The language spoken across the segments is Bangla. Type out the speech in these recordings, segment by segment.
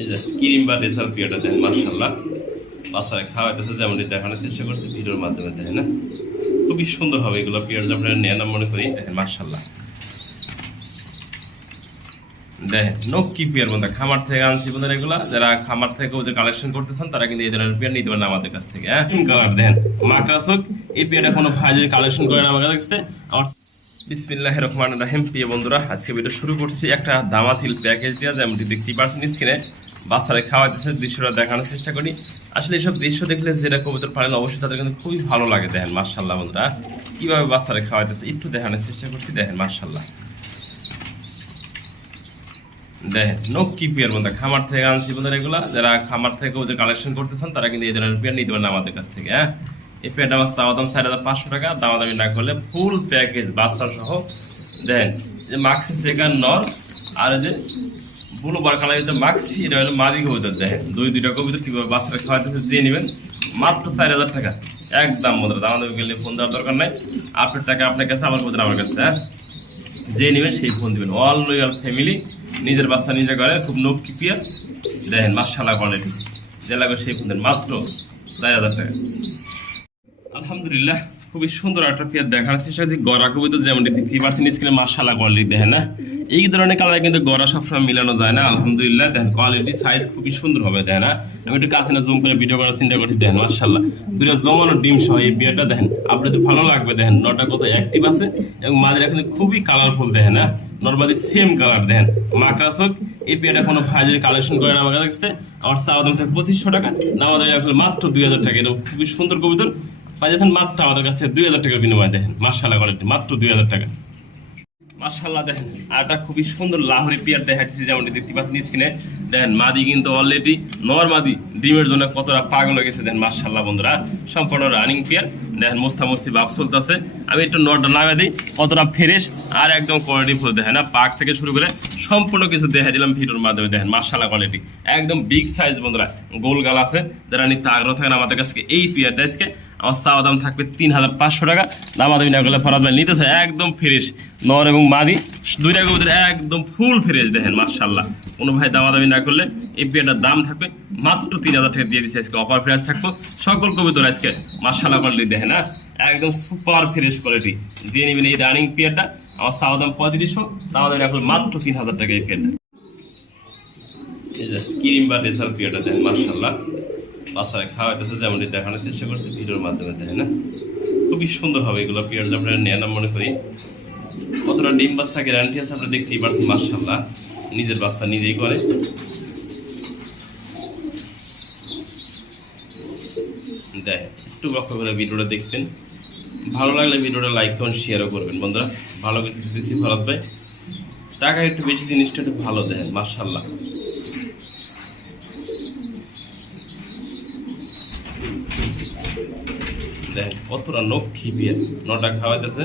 এই যে ক্রিম বা রেসার পিয়াটা দেন মাশাআল্লাহ বাচ্চারা খাওয়াইতেছে যেমন দেখানোর চেষ্টা করছে ভিডিওর মাধ্যমে দেখেন না খুবই সুন্দর হবে এগুলো পিয়ার আপনারা নেন মনে করি দেখেন মাশাআল্লাহ দেখেন নক্কি পিয়ার বন্ধু খামার থেকে আনছি বন্ধুরা এগুলা যারা খামার থেকে ওদের কালেকশন করতেছেন তারা কিন্তু এই ধরনের পিয়ার নিতে পারেন আমাদের কাছ থেকে হ্যাঁ কালার দেখেন মাকড়াসক এই পিয়ারটা কোনো ভাই যদি কালেকশন করেন আমাদের কাছ থেকে আমার বিসমিল্লাহির রহমানির রহিম প্রিয় বন্ধুরা আজকে ভিডিও শুরু করছি একটা দামাসিল প্যাকেজ দিয়ে যেমন দেখতেই পাচ্ছেন স্ক্রিনে বাচ্চারা খাওয়াইতেছে দৃশ্যটা দেখানোর চেষ্টা করি আসলে এইসব দৃশ্য দেখলে যেটা কবুতর পারেন অবশ্যই তাদের কিন্তু খুবই ভালো লাগে দেখেন মাশাআল্লাহ বন্ধুরা কিভাবে বাচ্চারা খাওয়াইতেছে একটু দেখানোর চেষ্টা করছি দেখেন মাশাআল্লাহ দেখেন নক্কি পিয়ার বন্ধুরা খামার থেকে আনছি বন্ধুরা এগুলা যারা খামার থেকে ওদের কালেকশন করতেছেন তারা কিন্তু এই ধরনের পিয়ার নিতে পারেন আমাদের কাছ থেকে হ্যাঁ এই পেয়ারটা আমার চাওয়া দাম 4500 টাকা দামাদামি না করলে ফুল প্যাকেজ বাচ্চা সহ দেন যে মাক্সি সেকান্ড নর আর যে বুলো বার কালার যে মাক্সি এটা হলো মাদি কবুতর দেখেন দুইটা কবুতর কিভাবে বাচ্চারা খাওয়াইতেছে দিয়ে নেবেন মাত্র 4000 টাকা একদম বন্ধুরা দামাদামি গেলে ফোন দেওয়ার দরকার নাই আপনার টাকা আপনার কাছে আমার কবুতর আমার কাছে হ্যাঁ যে নেবেন সেই ফোন দিবেন অল লয়াল ফ্যামিলি নিজের বাচ্চা নিজে করে খুব নক্কি পিয়ার দেখেন মাশাআল্লাহ কোয়ালিটি যে লাগবে সেই ফোন দেন মাত্র 4000 টাকা আলহামদুলিল্লাহ খুবই সুন্দর একটা পিয়ার দেখার চেষ্টা করছি গড়া কবুতর যেমন দেখতে পাচ্ছেন স্ক্রিনে মাশাআল্লাহ কোয়ালিটি দেখেন না এই ধরনের কালার কিন্তু গড়া সবসময় মিলানো যায় না আলহামদুলিল্লাহ দেখেন কোয়ালিটি সাইজ খুবই সুন্দর হবে দেখেন না আমি একটু কাছে না জুম করে ভিডিও করার চিন্তা করছি দেখেন মাশাআল্লাহ দুটো জমানো ডিম সহ এই পিয়ারটা দেখেন আপনাদের ভালো লাগবে দেখেন নটা কত অ্যাক্টিভ আছে এবং মাদিরা কিন্তু খুবই কালারফুল দেখেন না নরমালি সেম কালার দেখেন মাকড়াসক এই পিয়ারটা কোনো ভাই যদি কালেকশন করেন আমার কাছে আমার চাওয়া দাম থেকে 2500 টাকা দামাদামি রাখলে মাত্র 2000 টাকা এটা খুবই সুন্দর কবুতর পাইছেন মাত্র আমাদের কাছ থেকে 2000 টাকার বিনিময়ে দেখেন মাশাআল্লাহ কোয়ালিটি মাত্র 2000 টাকা মাশাআল্লাহ দেখেন আর একটা খুবই সুন্দর লাহোরি পিয়ার দেখাচ্ছি যেমন দেখতে পাচ্ছেন স্ক্রিনে দেখেন মাদি কিন্তু অলরেডি নর মাদি ডিমের জন্য কতটা পাগল হয়ে গেছে দেখেন মাশাআল্লাহ বন্ধুরা সম্পূর্ণ রানিং পিয়ার দেখেন মোস্তামস্তি ভাব চলতেছে আমি একটু নটটা নামিয়ে দিই কতটা ফ্রেশ আর একদম কোয়ালিটি ফুল দেখেন না পাক থেকে শুরু করে সম্পূর্ণ কিছু দেখা দিলাম ভিডিওর মাধ্যমে দেখেন মাশাআল্লাহ কোয়ালিটি একদম বিগ সাইজ বন্ধুরা গোল গাল আছে যারা নিতে আগ্রহ থাকেন আমাদের কাছে এই পিয়ারটা আজকে আমার চাওয়া দাম থাকবে 3500 টাকা দামাদামি না করলে ফরাদ ভাই নিতেছে একদম ফ্রেশ নর এবং মাদি দুইটা কবুতর একদম ফুল ফ্রেশ দেখেন মাশাআল্লাহ কোনো ভাই দামাদামি না করলে এই পিয়ারটার দাম থাকবে মাত্র 3000 টাকা দিয়ে দিচ্ছে আজকে অফার প্রাইস থাকবো সকল কবুতর আজকে মাশাআল্লাহ কোয়ালিটি দেখেন না একদম সুপার ফ্রেশ কোয়ালিটি যে নেবেন এই রানিং পিয়ারটা আমার চাওয়া দাম 3500 দামাদামি না করলে মাত্র 3000 টাকা এই পিয়ারটা এই যে ক্রিম বা রেসার পিয়ারটা দেখেন মাশাআল্লাহ বাচ্চারা খাওয়াইতেছে যেমন দেখানোর চেষ্টা করছে ভিডিওর মাধ্যমে দেখেন না খুবই সুন্দর হবে এগুলো পিয়ার আপনারা নেন মনে করি কতটা ডিম বাচ্চা গ্যারান্টি আছে আপনারা দেখতেই পাচ্ছেন মাশাআল্লাহ নিজের বাচ্চা নিজেই করে দেখ একটু লক্ষ্য করে ভিডিওটা দেখতেন ভালো লাগলে ভিডিওটা লাইক কমেন্ট শেয়ারও করবেন বন্ধুরা ভালো কিছু বেশি ভালো পাই টাকা একটু বেশি জিনিসটা একটু ভালো দেখেন মাশাআল্লাহ দেখেন কতটা নক্ষী বিয়ে নটা খাওয়াইতেছে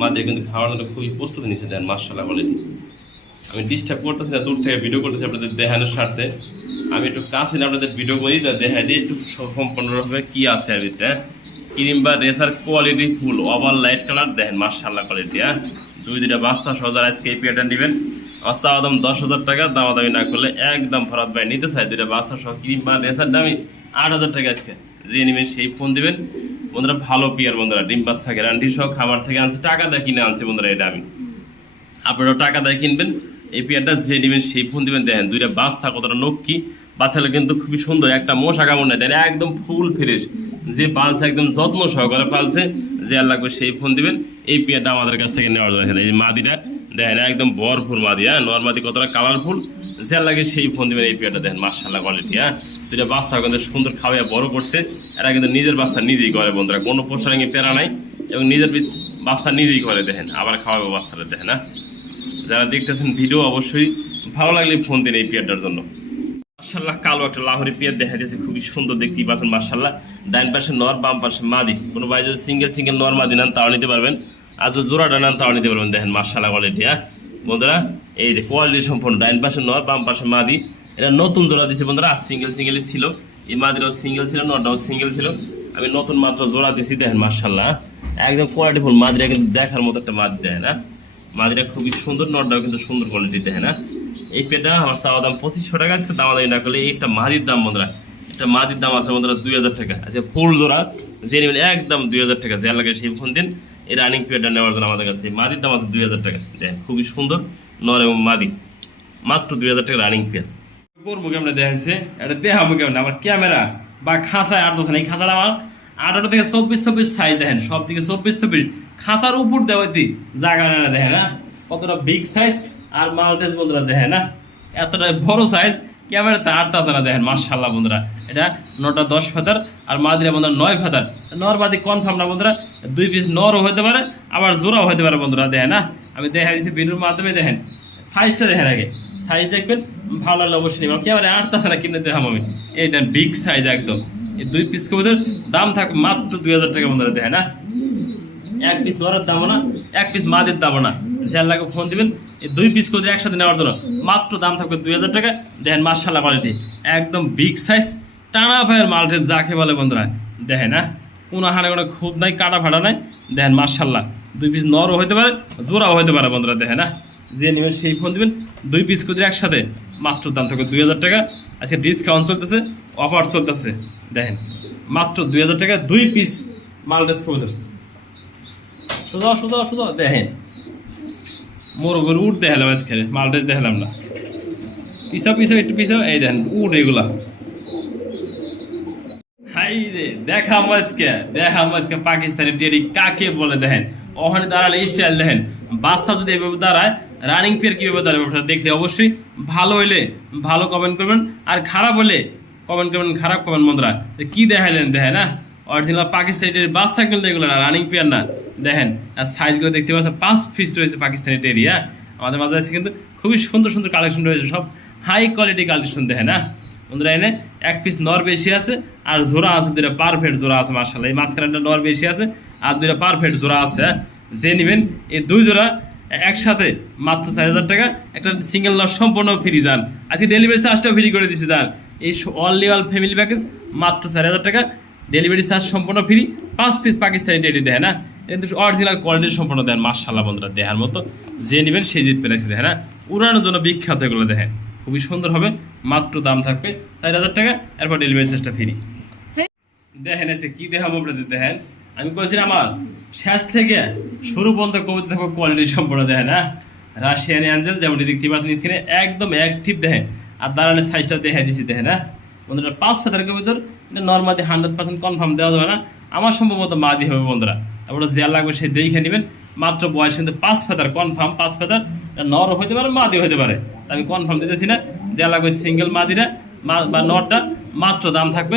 মাদের কিন্তু খাওয়ার জন্য খুবই প্রস্তুতি নিচ্ছে দেন মাশাআল্লাহ কোয়ালিটি আমি ডিস্টার্ব করতেছি না দূর থেকে ভিডিও করতেছি আপনাদের দেখানোর স্বার্থে আমি একটু কাছে আপনাদের ভিডিও করি দেখাই দিই একটু সম্পূর্ণভাবে কি আছে আর এটা ক্রিম বা racer quality full over light colour দেখেন মাশাআল্লাহ কোয়ালিটি হ্যাঁ দুইটা বাচ্চা সজার আজকে এই পিয়ারটা নেবেন আমার চাওয়া দাম 10,000 টাকা দামাদামি না করলে একদম ফরাদ ভাই নিতে চাই দুইটা বাচ্চা সহ ক্রিম বা রেসার দামি 8,000 টাকা আজকে যে নেবেন সেই ফোন দিবেন বন্ধুরা ভালো পিয়ার বন্ধুরা ডিম বাচ্চা গ্যারান্টি সহ খাবার থেকে আনছে টাকা দিয়ে কিনে আনছে বন্ধুরা এটা আমি আপনারাও টাকা দিয়ে কিনবেন এই পিয়ারটা যে নেবেন সেই ফোন দিবেন দেখেন দুইটা বাচ্চা কতটা নক্কি বাচ্চাগুলো কিন্তু খুবই সুন্দর একটা মশা কামড় নেয় দেখেন একদম ফুল ফ্রেশ যে পালছে একদম যত্ন সহকারে পালছে যে আর লাগবে সেই ফোন দিবেন এই পিয়ারটা আমাদের কাছ থেকে নেওয়ার জন্য এই মাদিটা দেখেন একদম ভরপুর মাদি হ্যাঁ নর্মাদি কতটা কালারফুল যে আর লাগে সেই ফোন দিবেন এই পিয়ারটা দেখেন মাশাআল্লাহ কোয়ালিটি হ্যাঁ দুইটা বাচ্চা কিন্তু সুন্দর খাওয়াইয়া বড় করছে এরা কিন্তু নিজের বাচ্চা নিজেই করে বন্ধুরা কোনো পোষারাঙে পেরা নাই এবং নিজের বাচ্চা নিজেই করে দেখেন আবার খাওয়াবে বাচ্চারা দেখেন না যারা দেখতেছেন ভিডিও অবশ্যই ভালো লাগলে ফোন দিন এই পিয়ারটার জন্য মাশাআল্লাহ কালো একটা লাহোরি পিয়ার দেখা যাচ্ছে খুবই সুন্দর দেখতেই পাচ্ছেন মাশাআল্লাহ ডাইন পাশে নর বাম পাশে মাদি কোনো ভাই যদি সিঙ্গেল নর মাদি নেন তাও নিতে পারবেন আর যদি জোড়াটা নেন তাও নিতে পারবেন দেখেন মাশাআল্লাহ কোয়ালিটি হ্যাঁ বন্ধুরা এই যে কোয়ালিটি সম্পূর্ণ ডাইন পাশে নর বাম পাশে মাদি এটা নতুন জোড়া দিচ্ছে বন্ধুরা সিঙ্গেলই ছিল এই মাদিরাও সিঙ্গেল ছিল নরটাও সিঙ্গেল ছিল আমি নতুন মাত্র জোড়া দিছি দেখেন মাশাআল্লাহ একদম কোয়ালিটিফুল মাদিরা কিন্তু দেখার মতো একটা মাদি দেয় না মাদিরা খুবই সুন্দর নরটাও কিন্তু সুন্দর কোয়ালিটি দেখেন না এই পেটা আমার চাওয়া দাম 2500 টাকা, আজকে দামাদামি না করলে এইটা মাদির দাম বন্ধুরা, এটা মাদির দাম আছে বন্ধুরা 2000 টাকা। আচ্ছা ফুল জোড়া যে নেবেন একদম 2000 টাকা, যে লাগে সেই ফোন দিন। এই রানিং পেয়ারটা নেওয়ার জন্য আমাদের কাছে মাদির দাম আছে 2000 টাকা। দেখেন খুবই সুন্দর নর এবং মাদি, মাত্র 2000 টাকা রানিং পেয়ার। করবো কেমন দেখাচ্ছে এটা দেখাবো কেমন, আমার ক্যামেরা বা খাঁচায় আটতেছে না। এই খাঁচাটা আমার 18 থেকে 24 সাইজ দেখেন, সব দিকে 24 খাঁচার উপর দেওয়াতে জায়গা না দেখেন না কতটা বিগ সাইজ। আর মাল্টেজ বন্ধুরা দেখেন না এতটা বড় সাইজ, ক্যামেরাতে আটতেছে না দেখেন। মাশাআল্লাহ বন্ধুরা এটা নটা 10 ফেদার আর মাদিরা বন্ধুরা 9 ফেদার। নর বাদি কনফার্ম না বন্ধুরা, 2 পিস নরও হতে পারে আবার জোড়াও হতে পারে বন্ধুরা। দেখেন না আমি দেখা দিচ্ছি ভিডিওর মাধ্যমে, দেখেন সাইজটা দেখেন আগে, সাইজ দেখবেন ভালো লাগলে অবশ্যই নেবেন। ক্যামেরা আটতেছে না কিনে দেখাম আমি, এই দেন বিগ সাইজ একদম। এই 2 পিস কবুতর দাম থাকবে মাত্র 2000 টাকা বন্ধুরা। দেখেন না এক পিস নরের দামও না, এক পিস মাদের দামও না, যার লাগে ফোন দিবেন। এই 2 পিস কবুতর একসাথে নেওয়ার জন্য মাত্র দাম থাকবে 2000 টাকা। দেখেন মাশাআল্লাহ কোয়ালিটি একদম বিগ সাইজ টানা ভাইয়ের মাল্টেজ যাকে বলে বন্ধুরা। দেখেন না কোনো হানে কোনো খুব নাই, কাটা ফাটা নাই। দেখেন মাশাআল্লাহ 2 পিস নরও হতে পারে জোড়াও হতে পারে বন্ধুরা। দেখেন না যে নেবেন সেই ফোন দিবেন। 2 পিস কবুতর একসাথে মাত্র দাম থাকবে 2000 টাকা। আজকে ডিসকাউন্ট চলতেছে, অফার চলতেছে। দেখেন মাত্র 2000 টাকা 2 পিস মাল্টেজ কবুতর। সোজা সোজা সোজা দেখেন মোরগের উঠ দেখালাম আজকে, মাল্টেজ দেখালাম না। পিছাও পিছাও একটু পিছাও, এই দেখেন উঠ এগুলা। হাই রে দেখাম আজকে পাকিস্তানি টেডি কাকে বলে। দেখেন ওখানে দাঁড়ালে স্টাইল দেখেন, বাচ্চা যদি এভাবে দাঁড়ায় রানিং পেয়ার কীভাবে দাঁড়াবে দেখলে অবশ্যই ভালো হইলে ভালো কমেন্ট করবেন, আর খারাপ হলে কমেন্ট করবেন খারাপ কমেন্ট বন্ধুরা। কি দেখাইলেন দেখেন না অরিজিনাল পাকিস্তানি টেরি বাচ্চা কিন্তু এগুলো না, রানিং পেয়ার না। দেখেন আর সাইজগুলো দেখতে পাচ্ছেন 5 পিস রয়েছে পাকিস্তানি টেরি। হ্যাঁ আমাদের মাঝে আছে কিন্তু খুবই সুন্দর সুন্দর কালেকশন রয়েছে, সব হাই কোয়ালিটি কালেকশন। দেখেন না বন্ধুরা এনে 1 পিস নর বেশি আছে আর জোড়া আছে 2টা পারফেক্ট জোড়া আছে মাশাআল্লাহ। এই মাঝখানটা নর বেশি আছে আর 2টা পারফেক্ট জোড়া আছে। যে নেবেন এই 2 জোড়া একসাথে মাত্র 4000 টাকা। একটা সিঙ্গেল নর সম্পূর্ণ ফ্রি যান, আজকে ডেলিভারি চার্জটাও ফ্রি করে দিচ্ছি যান। এই অনলি অল ফ্যামিলি প্যাকেজ মাত্র 4000 টাকা, ডেলিভারি চার্জ সম্পূর্ণ ফ্রি। 5 পিস পাকিস্তানি টেডি দেয় না, কিন্তু অরিজিনাল কোয়ালিটির সম্পূর্ণ দেন মাশাআল্লাহ বন্ধুরা। দেখার মতো যে নেবেন সেই জিত পেরেছে। দেখেন না উড়ানোর জন্য বিখ্যাত এগুলো। দেখেন খুবই সুন্দর হবে, মাত্র দাম থাকবে 4000 টাকা, এরপর ডেলিভারি চার্জটা ফ্রি। দেখেন এসে কি দেখাবো আপনাদের। দেখেন আমি বলছিলাম আমার শেষ থেকে শুরু পর্যন্ত কবিতা থাকবো কোয়ালিটি সম্পূর্ণ। দেখেন না রাশিয়ান অ্যাঞ্জেল যেমনটি দেখতে পাচ্ছেন স্ক্রিনে একদম অ্যাক্টিভ। দেখেন আর দাঁড়ানোর সাইজটা দেখা দিচ্ছি। দেখেন না বন্ধুরা 5 ফেদার কবিতর, নর্মালি 100% কনফার্ম দেওয়া যাবে না, আমার সম্ভবত মাদি হবে বন্ধুরা। তারপরে যা লাগবে সে দেখে নেবেন। মাত্র বয়স কিন্তু 5 ফেদার কনফার্ম, 5 ফেদার নর হইতে পারে মাদি হইতে পারে, আমি কনফার্ম দিতেছি না। যা লাগবে সিঙ্গেল মাদিরা বা নরটা মাত্র দাম থাকবে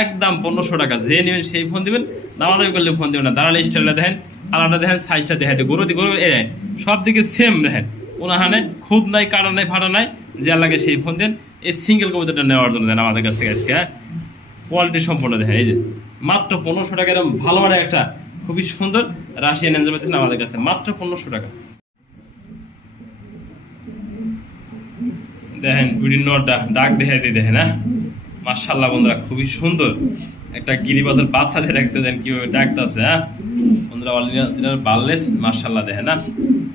একদম 1500 টাকা। যে নেবেন সেই ফোন দিবেন, দামাদামি করলে ফোন দেবেন না। দাঁড়ালে স্টাইলটা দেখেন, কালারটা দেখেন, সাইজটা দেখাতে গরু সব দিকে সেম। দেখেন ওনাহানে খুদ নাই, কাটা নাই, ফাটা নাই। যা লাগে সেই ফোন দেন। এই সিঙ্গেল কবিতাটা নেওয়ার জন্য দেন আমাদের কাছ থেকে আজকে। হ্যাঁ কোয়ালিটি সম্পূর্ণ দেখেন, এই যে মাত্র 1500 টাকা এরকম ভালো মানে একটা খুবই সুন্দর রাশিয়ান অ্যাঞ্জেল পাচ্ছেন আমাদের কাছ থেকে মাত্র 1500 টাকা। দেখেন গুড়ির নটটা ডাক দেখাই দিয়ে দেখেন। হ্যাঁ মাশাআল্লাহ বন্ধুরা খুবই সুন্দর একটা গিরিবাজের বাচ্চা দিয়ে রাখছে, দেখেন কিভাবে ডাকতেছে। হ্যাঁ বন্ধুরা অলরেডি বাললেস মাশাআল্লাহ। দেখেন না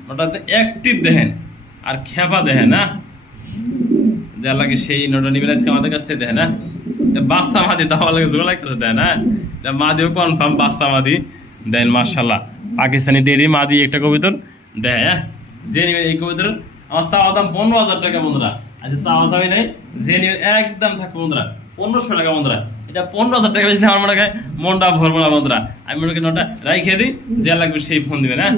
নটাতে অ্যাক্টিভ দেখেন আর খেপা দেখেন না, যা লাগে সেই নটা নিবেন আজকে আমাদের কাছ থেকে। দেখেন না বাচ্চা মাদি দাওয়া লাগে জোড়া লাগতেছে। দেখেন না মাদিও কনফার্ম বাচ্চা মাদি। দেন মাশাআল্লাহ পাকিস্তানি টেরি মাদি একটা কবিতর। দেখেন যে নিবেন এই কবিতর আমার চাওয়া দাম 15000 টাকা বন্ধুরা। আচ্ছা চাওয়া চাওয়াই নাই, যে নিবেন একদম থাকবে বন্ধুরা 1500 টাকা বন্ধুরা। এটা 15000 টাকা বেশি আমার মনে হয় মনটা ভরবো না বন্ধুরা। আমি মনে করি নটা রাইখে দিই, যা লাগবে সেই ফোন দিবেন। হ্যাঁ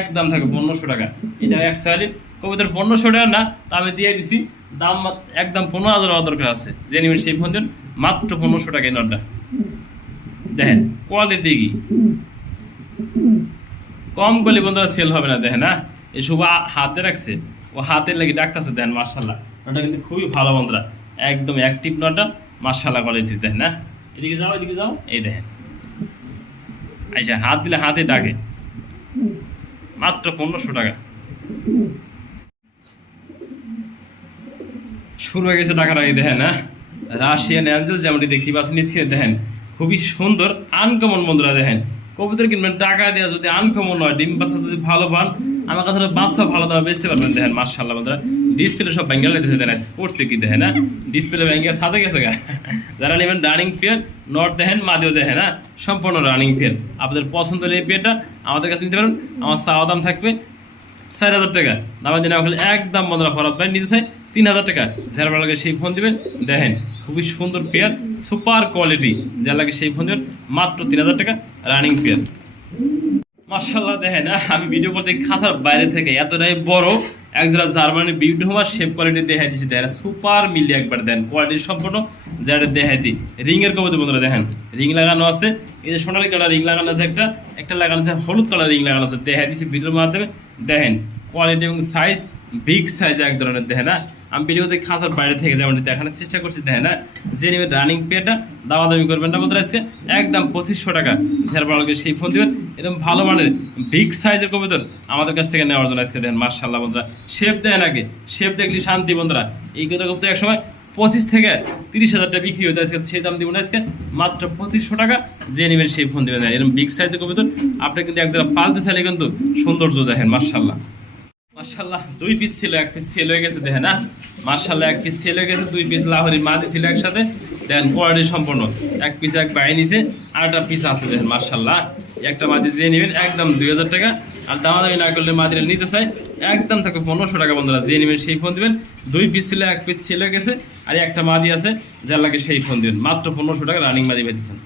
একদম থাকবে 1500 টাকা। এটা অ্যাকচুয়ালি কবিতর 1500 টাকা না, তা আমি দিয়ে দিছি দাম একদম 15000 দরকার আছে। যে নিবেন সেই ফোন দিন মাত্র 1500 টাকা। এই নটটা দেখেন কোয়ালিটি কি কম করলে বন্ধুরা সেল হবে না। দেখেন না এই শুভ হাতে রাখছে, ও হাতের লেগে ডাকতেছে। দেখেন মাশাআল্লাহ নটা কিন্তু খুবই ভালো বন্ধুরা, একদম অ্যাক্টিভ নটা মাশাআল্লাহ কোয়ালিটি। দেখেন না এদিকে যাও, এদিকে যাও, এই দেখেন আচ্ছা হাত দিলে হাতে ডাকে মাত্র 1500 টাকা। শুরু হয়ে গেছে টাকাটা। এই দেখেন না রাশিয়ান অ্যাঞ্জেল যেমনটি দেখতে পাচ্ছেন স্ক্রিনে। দেখেন খুবই সুন্দর আনকমন বন্ধুরা। দেখেন কবুতর কিনবেন টাকা দেওয়া যদি আনকমন হয়, ডিম বাচ্চা যদি ভালো পান আমার কাছে বাচ্চা ভালো দামে বেচতে পারবেন। দেখেন মাশাআল্লাহ বন্ধুরা, ডিসপ্লে সব ব্যাঙ্গেল দিতে দেন, করছে কি দেখেন না, ডিসপ্লে ব্যাঙ্গেল সাথে গেছে গা। যারা নেবেন রানিং পেয়ার, নট দেখেন মাদিও দেখেন না, সম্পূর্ণ রানিং পেয়ার। আপনাদের পছন্দের এই পেয়ারটা আমাদের কাছে নিতে পারেন। আমার চাওয়া দাম থাকবে 4,000 টাকা, দামের দিন আমাকে একদম বন্ধুরা ফরত ভাই নিতে চাই 3,000 টাকা। যারা ভালো লাগে সেই ফোন দিবেন। দেখেন খুবই সুন্দর পেয়ার, সুপার কোয়ালিটি, যারা লাগে সেই ফোন দিবেন, মাত্র 3,000 টাকা রানিং পেয়ার। মাশাআল্লাহ দেখেন আমি ভিডিও করতে খাঁচার বাইরে থেকে এতটাই বড় একজোড়া Germany beauty Homer shape quality দেখাই দিচ্ছি। দেখেন সুপার মিলি একবার দেন, কোয়ালিটি সম্পূর্ণ যেটা দেখাই দিই। রিংয়ের কবুতর বন্ধুরা দেখেন, রিং লাগানো আছে, এই যে সোনালি কালার রিং লাগানো আছে, একটা লাগানো আছে হলুদ কালার রিং লাগানো আছে, দেখাই দিচ্ছি ভিডিওর মাধ্যমে। দেখেন কোয়ালিটি এবং সাইজ বিগ সাইজ এক ধরনের। দেখেন না আমি ভিডিওতে খাঁচার বাইরে থেকে যেমন দেখানোর চেষ্টা করছি। দেখেন না যে নেবে রানিং পেয়ারটা দামাদামি করবেন না বন্ধুরা, আজকে একদম 2500 টাকা। যারা ভালো লাগে সেই ফোন দিবেন। এরকম ভালো মানের বিগ সাইজের কবুতর আমাদের কাছ থেকে নেওয়ার জন্য আজকে দেখেন মাশাআল্লাহ বন্ধুরা, শেপ দেন আগে, শেপ দেখলি শান্তি বন্ধুরা। এই কথা করতে এক সময় 25 থেকে 30,000 টাকা বিক্রি হতো, আজকে সেই দাম দিব না, আজকে মাত্র 2500 টাকা। যে নেবেন সেই ফোন দিবেন। এরকম বিগ সাইজের কবুতর আপনি কিন্তু একদম পালতে চাইলে কিন্তু সৌন্দর্য দেখেন মাশাআল্লাহ। মাশাআল্লাহ 2 পিস ছিল, 1 পিস সেল হয়ে গেছে। দেখেন না মাশাআল্লাহ 1 পিস সেল হয়ে গেছে, 2 পিস লাহোরি মাদি ছিল একসাথে। দেখেন কোয়ালিটি সম্পূর্ণ, 1 পিস এক বাই নিছে, আরেকটা পিস আছে। দেখেন মাশাআল্লাহ একটা মাদি যে নেবেন একদম 2,000 টাকা। আর দামাদামি না করলে মাদিরা নিতে চাই একদম থাকবে 1500 টাকা বন্ধুরা। যে নেবেন সেই ফোন দিবেন। 2 পিস ছিল, 1 পিস সেল হয়ে গেছে, আর একটা মাদি আছে, যার লাগে সেই ফোন দিবেন, মাত্র 1500 টাকা রানিং মাদি পেয়েছেন।